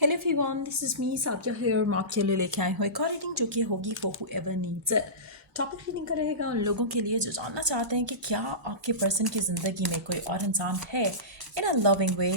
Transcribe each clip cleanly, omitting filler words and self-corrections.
Hello everyone, this is me Sakiya here. मैं आपके लिए लेके आई हूँ एक और रीडिंग जो कि होगी for whoever needs it. Topic reading का रहेगा उन लोगों के लिए जो जानना चाहते हैं कि क्या आपके पर्सन की ज़िंदगी में कोई और इंसान है इन अ लविंग वे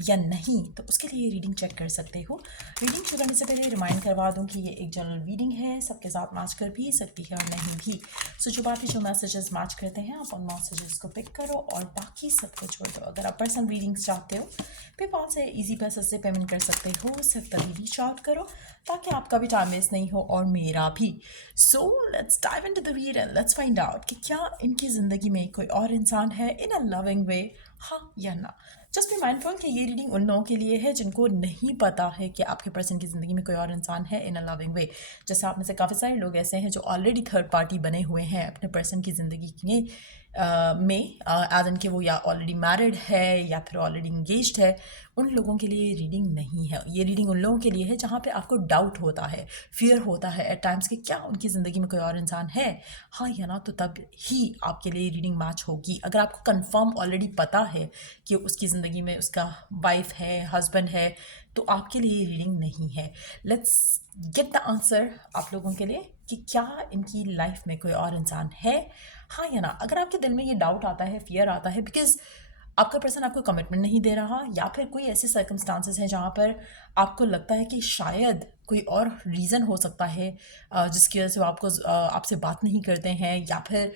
या नहीं। तो उसके लिए रीडिंग चेक कर सकते हो। रीडिंग शुरू करने से पहले रिमाइंड करवा दूं कि ये एक जनरल रीडिंग है, सबके साथ मैच कर भी सकती है और नहीं भी। सो जो बाकी जो मैसेजेस मैच करते हैं आप उन मैसेजेस को पिक करो और बाकी सबको छोड़ दो। अगर आप पर्सनल रीडिंग्स चाहते हो पेपाल से इजी पैसे से पेमेंट कर सकते हो। सिर्फ तभी रीच आउट करो ताकि आपका भी टाइम वेस्ट नहीं हो और मेरा भी। So let's dive into the read and let's find out कि क्या इनकी ज़िंदगी में कोई और इंसान है इन अ लविंग वे, हाँ या ना। जस्ट बी माइंडफुल कि ये रीडिंग उन लोगों के लिए है जिनको नहीं पता है कि आपके पर्सन की ज़िंदगी में कोई और इंसान है इन अ लविंग वे। जैसे आप में से काफ़ी सारे लोग ऐसे हैं जो ऑलरेडी थर्ड पार्टी बने हुए हैं अपने पर्सन की ज़िंदगी में एज इन कि वो या ऑलरेडी मैरिड है या फिर ऑलरेडी इंगेज्ड है। उन लोगों के लिए ये रीडिंग नहीं है। ये रीडिंग उन लोगों के लिए है जहाँ पे आपको डाउट होता है, फियर होता है एट टाइम्स कि क्या उनकी ज़िंदगी में कोई और इंसान है, हाँ या ना। तो तब ही आपके लिए रीडिंग मैच होगी। अगर आपको कंफर्म ऑलरेडी पता है कि उसकी ज़िंदगी में उसका वाइफ है, हस्बैंड है, तो आपके लिए ये रीडिंग नहीं है। लेट्स गेट द आंसर आप लोगों के लिए कि क्या इनकी लाइफ में कोई और इंसान है, हाँ या ना। अगर आपके दिल में ये डाउट आता है, फियर आता है बिकॉज आपका पर्सन आपको कमिटमेंट नहीं दे रहा, या फिर कोई ऐसे सर्कमस्टांसेस हैं जहाँ पर आपको लगता है कि शायद कोई और रीज़न हो सकता है जिसकी वजह से वो आपसे बात नहीं करते हैं, या फिर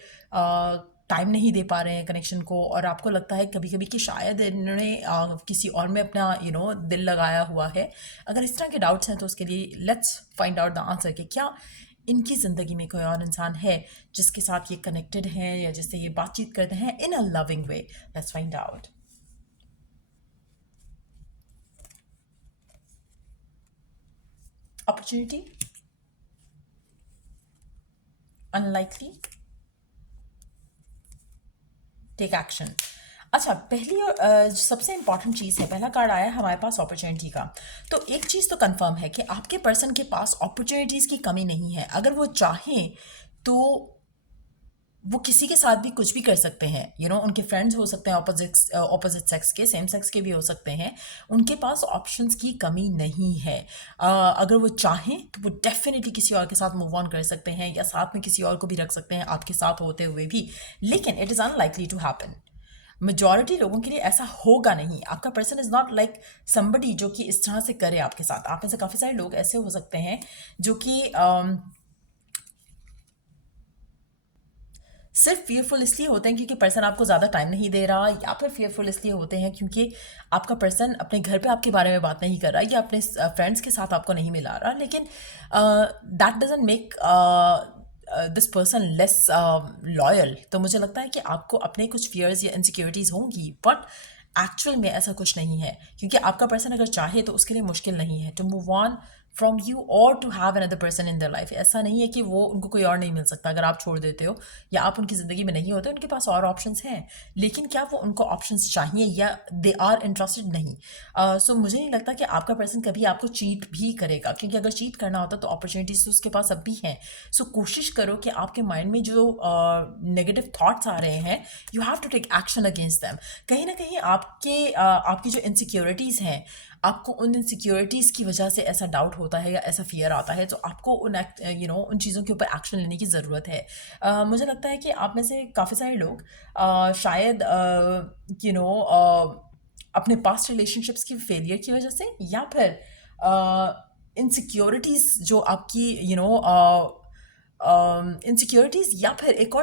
टाइम नहीं दे पा रहे हैं कनेक्शन को, और आपको लगता है कभी कभी कि शायद इन्होंने किसी और में अपना दिल लगाया हुआ है। अगर इस तरह के डाउट्स हैं तो उसके लिए let's find out the answer कि क्या इनकी ज़िंदगी में कोई और इंसान है जिसके साथ ये कनेक्टेड हैं या जिससे ये बातचीत करते हैं in a loving way. Let's find out. Opportunity, unlikely, take action. अच्छा, पहली और सबसे इंपॉर्टेंट चीज़ है, पहला कार्ड आया है हमारे पास अपॉर्चुनिटी का। तो एक चीज़ तो कंफर्म है कि आपके पर्सन के पास अपॉर्चुनिटीज़ की कमी नहीं है। अगर वो चाहें तो वो किसी के साथ भी कुछ भी कर सकते हैं। उनके फ्रेंड्स हो सकते हैं ऑपोजिट सेक्स के, सेम सेक्स के भी हो सकते हैं। उनके पास ऑप्शंस की कमी नहीं है। अगर वो चाहें तो वो डेफिनेटली किसी और के साथ मूव ऑन कर सकते हैं या साथ में किसी और को भी रख सकते हैं आपके साथ होते हुए भी। लेकिन it is unlikely to happen. Majority लोगों के लिए ऐसा होगा नहीं। आपका person is not like somebody जो कि इस तरह से करे आपके साथ। आप में से काफ़ी सारे लोग ऐसे हो सकते हैं जो कि सिर्फ फियरफुल इसलिए होते हैं क्योंकि पर्सन आपको ज़्यादा टाइम नहीं दे रहा, या फिर फियरफुल इसलिए होते हैं क्योंकि आपका पर्सन अपने घर पे आपके बारे में बात नहीं कर रहा या अपने फ्रेंड्स के साथ आपको नहीं मिला रहा। लेकिन that doesn't make this person less loyal. तो मुझे लगता है कि आपको अपने कुछ फियर्स या इनसिक्योरिटीज़ होंगी, बट एक्चुअल में ऐसा कुछ नहीं है। क्योंकि आपका पर्सन अगर चाहे तो उसके लिए मुश्किल नहीं है to move on from you और to have another person in their life. ऐसा नहीं है कि वो उनको कोई और नहीं मिल सकता अगर आप छोड़ देते हो या आप उनकी ज़िंदगी में नहीं होते। उनके पास और ऑप्शंस हैं, लेकिन क्या वो उनको ऑप्शंस चाहिए या दे आर इंटरेस्टेड नहीं। सो मुझे नहीं लगता कि आपका पर्सन कभी आपको चीट भी करेगा, क्योंकि अगर चीट करना होता तो अपॉर्चुनिटीज तो उसके पास अब भी हैं। सो कोशिश करो कि आपके माइंड में जो नेगेटिव थॉट्स आ रहे हैं, you have to take action against them. कहीं ना कहीं आपकी जो इनसिक्योरिटीज़ हैं, आपको उन इनसिक्योरिटीज़ की वजह से ऐसा डाउट होता है या ऐसा फियर आता है, तो आपको उन चीज़ों के ऊपर एक्शन लेने की ज़रूरत है। मुझे लगता है कि आप में से काफ़ी सारे लोग शायद अपने पास्ट रिलेशनशिप्स की फेलियर की वजह से, या फिर इनसिक्योरिटीज़ जो आपकी इनसिक्योरिटीज़, या फिर एक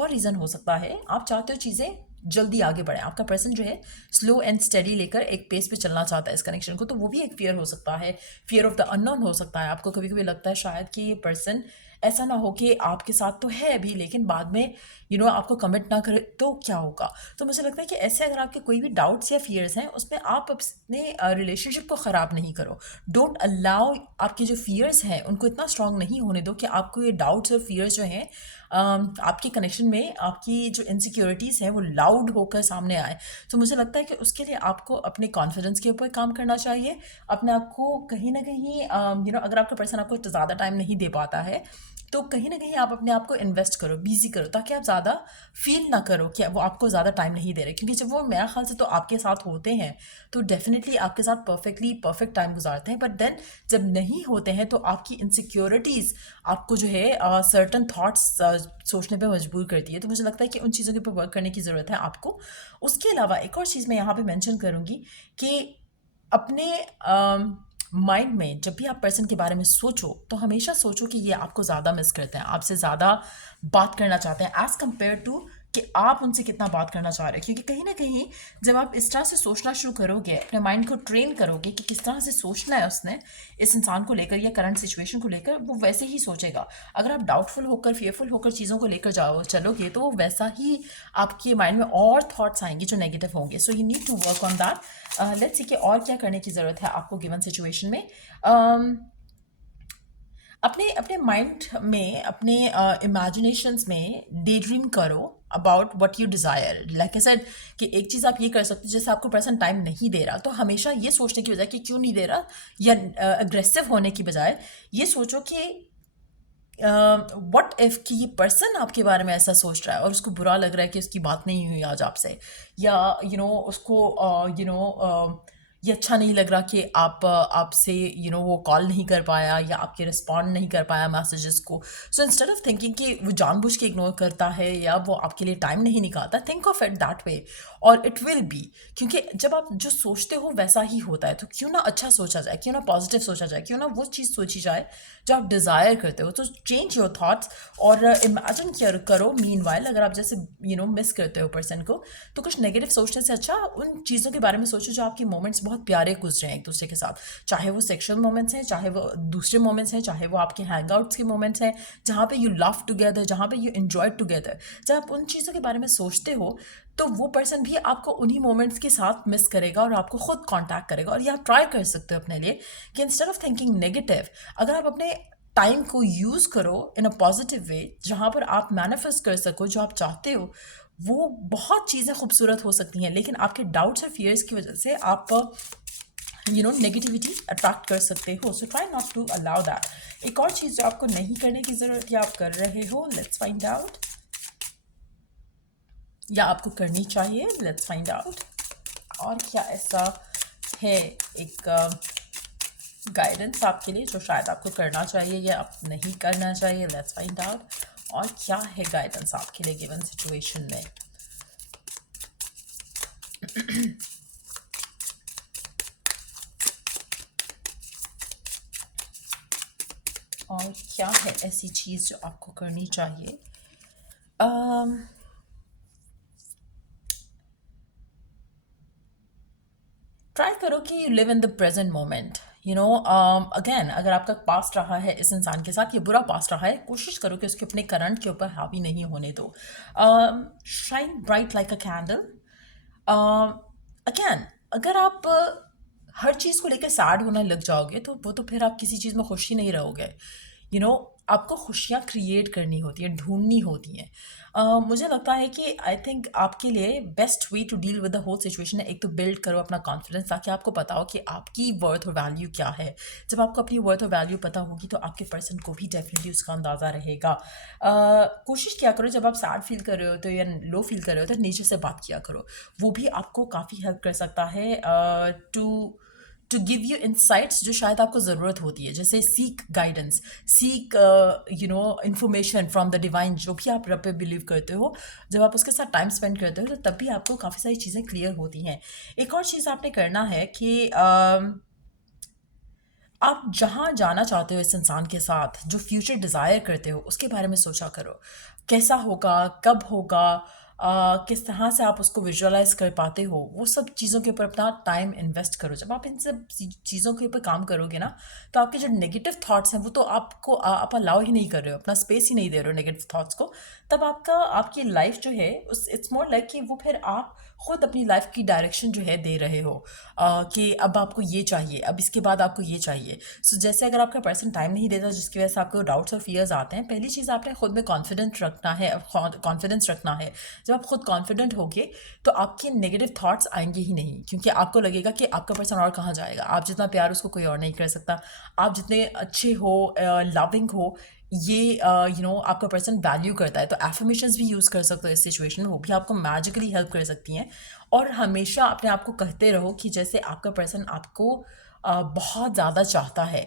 और रीज़न हो सकता है आप चाहते हो चीज़ें जल्दी आगे बढ़े। आपका पर्सन जो है स्लो एंड स्टेडी लेकर एक पेस पे चलना चाहता है इस कनेक्शन को, तो वो भी एक फियर हो सकता है। फियर ऑफ द अननोन हो सकता है। आपको कभी कभी लगता है शायद कि ये पर्सन ऐसा ना हो कि आपके साथ तो है अभी, लेकिन बाद में आपको कमिट ना करे तो क्या होगा। तो मुझे लगता है कि ऐसे अगर आपके कोई भी डाउट्स या फियर्स हैं, उसमें आप अपने रिलेशनशिप को ख़राब नहीं करो। डोंट अलाउ आपके जो फियर्स हैं उनको इतना स्ट्रांग नहीं होने दो कि आपको ये डाउट्स और फियर्स जो हैं आपके कनेक्शन में आपकी जो इनसिक्योरिटीज़ हैं वो लाउड होकर सामने आए। तो मुझे लगता है कि उसके लिए आपको अपने कॉन्फिडेंस के ऊपर काम करना चाहिए। अपने आप को कहीं ना कहीं अगर आपका पर्सन आपको ज़्यादा टाइम नहीं दे पाता है, तो कहीं ना कहीं आप अपने आप को इन्वेस्ट करो, बिजी करो, ताकि आप ज़्यादा फील ना करो कि वो आपको ज़्यादा टाइम नहीं दे रहे, क्योंकि जब वो मेरा ख्याल से तो आपके साथ होते हैं तो डेफिनेटली आपके साथ परफेक्ट टाइम गुजारते हैं, बट देन जब नहीं होते हैं तो आपकी इनसिक्योरिटीज़ आपको जो है सर्टन थाट्स सोचने पे मजबूर करती है। तो मुझे लगता है कि उन चीज़ों के ऊपर वर्क करने की ज़रूरत है आपको। उसके अलावा एक और चीज़ मैं यहाँ पे मेंशन करूँगी कि अपने माइंड में जब भी आप पर्सन के बारे में सोचो तो हमेशा सोचो कि ये आपको ज़्यादा मिस करते हैं, आपसे ज़्यादा बात करना चाहते हैं एज़ कम्पेयर टू कि आप उनसे कितना बात करना चाह रहे हो। क्योंकि कहीं ना कहीं जब आप इस तरह से सोचना शुरू करोगे, अपने माइंड को ट्रेन करोगे कि किस तरह से सोचना है उसने इस इंसान को लेकर या करंट सिचुएशन को लेकर, वो वैसे ही सोचेगा। अगर आप डाउटफुल होकर, फियरफुल होकर चीज़ों को लेकर जाओ चलोगे तो वो वैसा ही आपके माइंड में और थॉट्स आएंगे जो नेगेटिव होंगे। So you need to work on that. Let's see कि और क्या करने की ज़रूरत है आपको गिवन सिचुएशन में। अपने अपने माइंड में, अपने इमेजिनेशंस में डे ड्रीम करो about what you desire. Like I said कि एक चीज़ आप ये कर सकते हो, जैसे आपको पर्सन टाइम नहीं दे रहा तो हमेशा ये सोचने की बजाय कि क्यों नहीं दे रहा, या अग्रेसिव होने की बजाय ये सोचो कि व्हाट इफ कि ये पर्सन आपके बारे में ऐसा सोच रहा है और उसको बुरा लग रहा है कि उसकी बात नहीं हुई आज आपसे, या उसको ये अच्छा नहीं लग रहा कि आपसे वो कॉल नहीं कर पाया या आपके रिस्पॉन्ड नहीं कर पाया मैसेजेस को। सो इंस्टेड ऑफ थिंकिंग कि वो जानबूझ के इग्नोर करता है या वो आपके लिए टाइम नहीं निकालता, think of it that way और इट विल बी। क्योंकि जब आप जो सोचते हो वैसा ही होता है, तो क्यों ना अच्छा सोचा जाए, क्यों ना पॉजिटिव सोचा जाए, क्यों ना वो चीज़ सोची जाए जो आप डिज़ायर करते हो। तो चेंज योर थॉट्स और इमेजिन करो मीनवाइल, अगर आप जैसे मिस करते हो पर्सन को, तो कुछ नेगेटिव सोचने से अच्छा उन चीज़ों के बारे में सोचो जो आपके मोमेंट्स बहुत प्यारे गुजरे हैं एक दूसरे के साथ। चाहे वो सेक्शुअल मोमेंट्स हैं, चाहे वो दूसरे मोमेंट्स हैं, चाहे वो आपके हैंगआउट्स के मोमेंट्स हैं जहाँ पे यू लव टुगेदर, जहाँ पे यू एंजॉय टुगेदर। जब आप उन चीज़ों के बारे में सोचते हो तो वो पर्सन भी आपको उन्हीं मोमेंट्स के साथ मिस करेगा और आपको खुद कांटेक्ट करेगा। और ये आप ट्राई कर सकते हो अपने लिए कि इंस्टेड ऑफ थिंकिंग नेगेटिव, अगर आप अपने टाइम को यूज़ करो इन अ पॉजिटिव वे जहाँ पर आप मैनिफेस्ट कर सको जो आप चाहते हो, वो बहुत चीज़ें खूबसूरत हो सकती हैं। लेकिन आपके डाउट्स और फियर्स की वजह से आप नेगेटिविटी अट्रैक्ट कर सकते हो। So try not to allow that. एक और चीज़ जो आपको नहीं करने की ज़रूरत या आप कर रहे हो, लेट्स फाइंड आउट, या आपको करनी चाहिए, लेट्स फाइंड आउट। और क्या ऐसा है एक गाइडेंस आपके लिए जो शायद आपको करना चाहिए या आप नहीं करना चाहिए, लेट्स फाइंड आउट। और क्या है गाइडेंस आपके लिए गिवन सिचुएशन में। और क्या है ऐसी चीज़ जो आपको करनी चाहिए। ट्राई करो कि you live in the present moment. Again, अगर आपका पास्ट रहा है इस इंसान के साथ, ये बुरा पास्ट रहा है, कोशिश करो कि उसके अपने करंट के ऊपर हावी नहीं होने दो। शाइन ब्राइट लाइक अ कैंडल। अगेन, अगर आप हर चीज़ को लेकर सैड होने लग जाओगे तो वो तो फिर आप किसी चीज़ में खुश ही नहीं रहोगे। आपको खुशियाँ क्रिएट करनी होती हैं, ढूंढनी होती हैं। मुझे लगता है कि आई थिंक आपके लिए best way to deal with the whole situation है, एक तो बिल्ड करो अपना कॉन्फिडेंस, ताकि आपको पता हो कि आपकी वर्थ और वैल्यू क्या है। जब आपको अपनी वर्थ और वैल्यू पता होगी तो आपके पर्सन को भी डेफिनेटली उसका अंदाज़ा रहेगा। कोशिश किया करो जब आप सैड फील कर रहे हो तो या लो फील कर रहे हो तो नीचे से बात किया करो, वो भी आपको काफ़ी हेल्प कर सकता है टू गिव यू इंसाइट्स जो शायद आपको ज़रूरत होती है। जैसे seek guidance, seek information from the divine, जो भी आप रब पे बिलीव करते हो, जब आप उसके साथ टाइम स्पेंड करते हो तो तब भी आपको काफ़ी सारी चीज़ें क्लियर होती हैं। एक और चीज़ आपने करना है कि आप जहाँ जाना चाहते हो इस इंसान के साथ, जो फ्यूचर डिज़ायर करते हो, उसके बारे में सोचा करो। कैसा होगा, कब होगा, किस तरह से आप उसको विजुअलाइज़ कर पाते हो, वो सब चीज़ों के ऊपर अपना टाइम इन्वेस्ट करो। जब आप इन सब चीज़ों के ऊपर काम करोगे ना, तो आपके जो नेगेटिव थॉट्स हैं वो तो आप अलाउ ही नहीं कर रहे हो, अपना स्पेस ही नहीं दे रहे हो नेगेटिव थॉट्स को। तब आपकी लाइफ जो है उस इट्स मोर लाइक कि वो फिर आप खुद अपनी लाइफ की डायरेक्शन जो है दे रहे हो, कि अब आपको ये चाहिए, अब इसके बाद आपको ये चाहिए। सो जैसे अगर आपका पर्सन टाइम नहीं देता जिसकी वजह से आपको डाउट्स और फियर्स आते हैं, पहली चीज़ आपने खुद में कॉन्फिडेंस रखना है। जब आप खुद कॉन्फिडेंट होगे तो आपके नेगेटिव थॉट्स आएंगे ही नहीं, क्योंकि आपको लगेगा कि आपका पर्सन और कहाँ जाएगा। आप जितना प्यार उसको कोई और नहीं कर सकता, आप जितने अच्छे हो, लविंग हो, ये आपका पर्सन वैल्यू करता है, तो एफर्मेशंस भी यूज़ कर सकते हो इस सिचुएशन में, वो भी आपको मैजिकली हेल्प कर सकती हैं। और हमेशा अपने आप को कहते रहो कि जैसे आपका पर्सन आपको बहुत ज़्यादा चाहता है,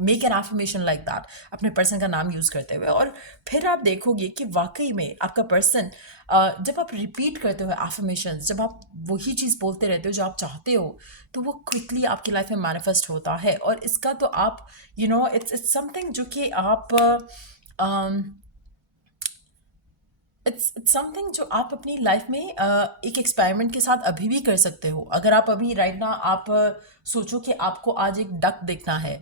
make an affirmation like that अपने पर्सन का नाम यूज़ करते हुए। और फिर आप देखोगे कि वाकई में आपका पर्सन, जब आप रिपीट करते हो एफर्मेशंस, जब आप वही चीज़ बोलते रहते हो जो आप चाहते हो, तो वो क्विकली आपकी लाइफ में मैनिफेस्ट होता है। और इसका तो आप इट्स समथिंग जो कि आप इट्स समथिंग जो आप अपनी लाइफ में एक एक्सपेरिमेंट के साथ अभी भी कर सकते हो। अगर आप अभी राइट ना आप सोचो कि आपको आज एक डक देखना है,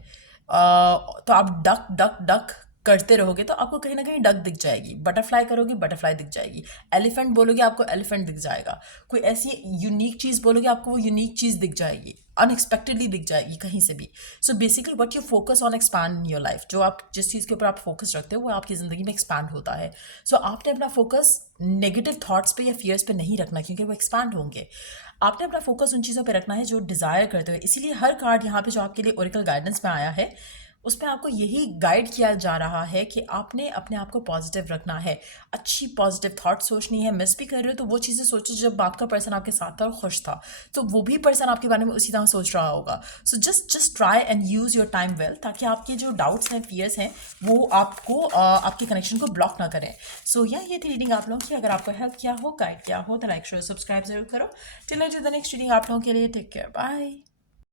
तो आप डक डक डक करते रहोगे तो आपको कहीं ना कहीं डक दिख जाएगी। बटरफ्लाई करोगे, बटरफ्लाई दिख जाएगी। एलिफेंट बोलोगे, आपको एलिफेंट दिख जाएगा। कोई ऐसी यूनिक चीज़ बोलोगे, आपको वो यूनिक चीज़ दिख जाएगी, अनएक्सपेक्टेडली दिख जाएगी कहीं से भी। So basically what you focus on expand in your life, जो आप जिस चीज़ के ऊपर आप फोकस रखते हो वो आपकी ज़िंदगी में एक्सपैंड होता है। सो आपने अपना फोकस नेगेटिव थॉट्स पे या फियर्स पे नहीं रखना, क्योंकि वो एक्सपैंड होंगे। आपने अपना फोकस उन चीज़ों पे रखना है जो डिज़ायर करते हुए। इसीलिए हर कार्ड यहाँ पे जो आपके लिए ओरेकल गाइडेंस में आया है, उसमें आपको यही गाइड किया जा रहा है कि आपने अपने आप को पॉजिटिव रखना है, अच्छी पॉजिटिव थॉट सोचनी है। मिस भी कर रहे हो तो वो चीज़ें सोचो जब आपका पर्सन आपके साथ था और खुश था, तो वो भी पर्सन आपके बारे में उसी तरह सोच रहा होगा। So just try and use your time well, ताकि आपके जो डाउट्स हैं, फियर्स हैं, वो आपको आपके कनेक्शन को ब्लॉक ना करें। सो ये थी रीडिंग आप लोगों की। अगर आपको हेल्प किया हो, गाइड किया हो, तो लाइक शेयर सब्सक्राइब जरूर करो। टिल द नेक्स्ट रीडिंग आप लोगों के लिए टेक केयर, बाय।